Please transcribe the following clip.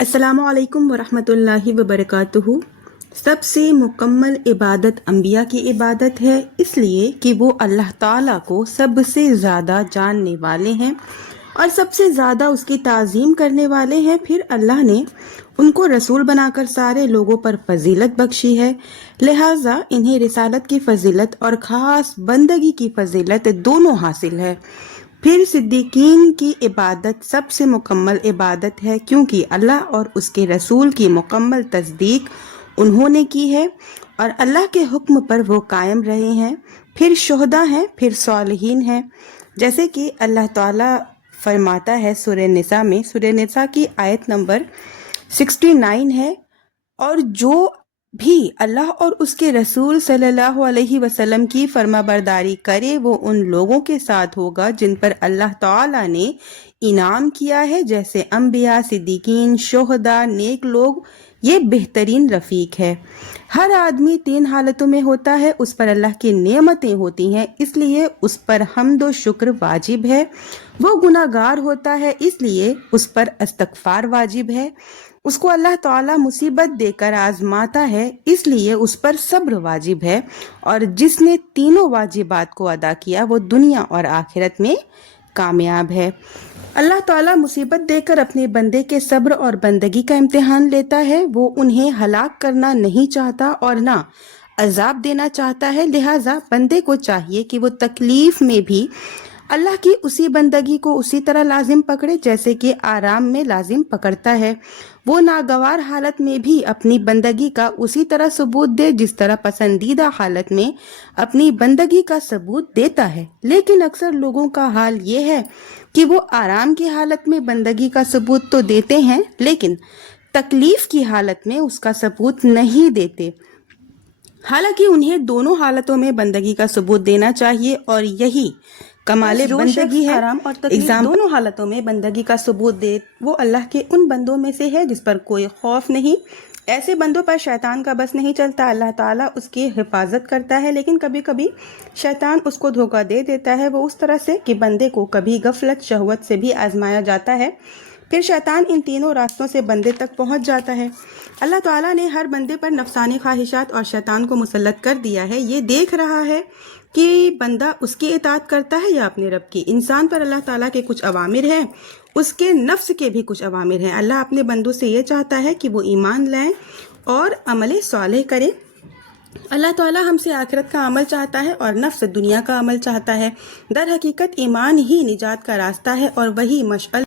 السلام علیکم ورحمۃ اللہ وبرکاتہ۔ سب سے مکمل عبادت انبیاء کی عبادت ہے، اس لیے کہ وہ اللہ تعالیٰ کو سب سے زیادہ جاننے والے ہیں اور سب سے زیادہ اس کی تعظیم کرنے والے ہیں۔ پھر اللہ نے ان کو رسول بنا کر سارے لوگوں پر فضیلت بخشی ہے، لہٰذا انہیں رسالت کی فضیلت اور خاص بندگی کی فضیلت دونوں حاصل ہے۔ پھر صدیقین کی عبادت سب سے مکمل عبادت ہے، کیونکہ اللہ اور اس کے رسول کی مکمل تصدیق انہوں نے کی ہے اور اللہ کے حکم پر وہ قائم رہے ہیں۔ پھر شہداء ہیں، پھر صالحین ہیں، جیسے کہ اللہ تعالیٰ فرماتا ہے سورہ نساء میں، سورہ نساء کی آیت نمبر 69 ہے، اور جو بھی اللہ اور اس کے رسول صلی اللہ علیہ وسلم کی فرما برداری کرے وہ ان لوگوں کے ساتھ ہوگا جن پر اللہ تعالیٰ نے انعام کیا ہے، جیسے انبیاء، صدیقین، شہداء، نیک لوگ۔ یہ بہترین رفیق ہے۔ ہر آدمی 3 حالتوں میں ہوتا ہے، اس پر اللہ کی نعمتیں ہوتی ہیں، اس لیے اس پر حمد و شکر واجب ہے۔ وہ گناہ گار ہوتا ہے، اس لیے اس پر استغفار واجب ہے۔ اس کو اللہ تعالیٰ مصیبت دے کر آزماتا ہے، اس لیے اس پر صبر واجب ہے، اور جس نے تینوں واجبات کو ادا کیا وہ دنیا اور آخرت میں کامیاب ہے۔ اللہ تعالیٰ مصیبت دے کر اپنے بندے کے صبر اور بندگی کا امتحان لیتا ہے۔ وہ انہیں ہلاک کرنا نہیں چاہتا اور نہ عذاب دینا چاہتا ہے، لہٰذا بندے کو چاہیے کہ وہ تکلیف میں بھی اللہ کی اسی بندگی کو اسی طرح لازم پکڑے جیسے کہ آرام میں لازم پکڑتا ہے۔ وہ ناگوار حالت میں بھی اپنی بندگی کا اسی طرح ثبوت دے جس طرح پسندیدہ حالت میں اپنی بندگی کا ثبوت دیتا ہے۔ لیکن اکثر لوگوں کا حال یہ ہے کہ وہ آرام کی حالت میں بندگی کا ثبوت تو دیتے ہیں لیکن تکلیف کی حالت میں اس کا ثبوت نہیں دیتے، حالانکہ انہیں دونوں حالتوں میں بندگی کا ثبوت دینا چاہیے، اور یہی کمال بندگی ہے۔ آرام اور تکلیف دونوں حالتوں میں بندگی کا ثبوت دے، وہ اللہ کے ان بندوں میں سے ہے جس پر کوئی خوف نہیں۔ ایسے بندوں پر شیطان کا بس نہیں چلتا، اللہ تعالیٰ اس کی حفاظت کرتا ہے، لیکن کبھی کبھی شیطان اس کو دھوکہ دے دیتا ہے، وہ اس طرح سے کہ بندے کو کبھی غفلت، شہوت سے بھی آزمایا جاتا ہے، پھر شیطان ان تینوں راستوں سے بندے تک پہنچ جاتا ہے۔ اللہ تعالیٰ نے ہر بندے پر نفسانی خواہشات اور شیطان کو مسلط کر دیا ہے، یہ دیکھ رہا ہے کہ بندہ اس کی اطاعت کرتا ہے یا اپنے رب کی۔ انسان پر اللہ تعالیٰ کے کچھ اوامر ہیں، اس کے نفس کے بھی کچھ اوامر ہیں۔ اللہ اپنے بندوں سے یہ چاہتا ہے کہ وہ ایمان لائیں اور عمل صالح کریں۔ اللہ تعالیٰ ہم سے آخرت کا عمل چاہتا ہے اور نفس دنیا کا عمل چاہتا ہے۔ در حقیقت ایمان ہی نجات کا راستہ ہے اور وہی مشعل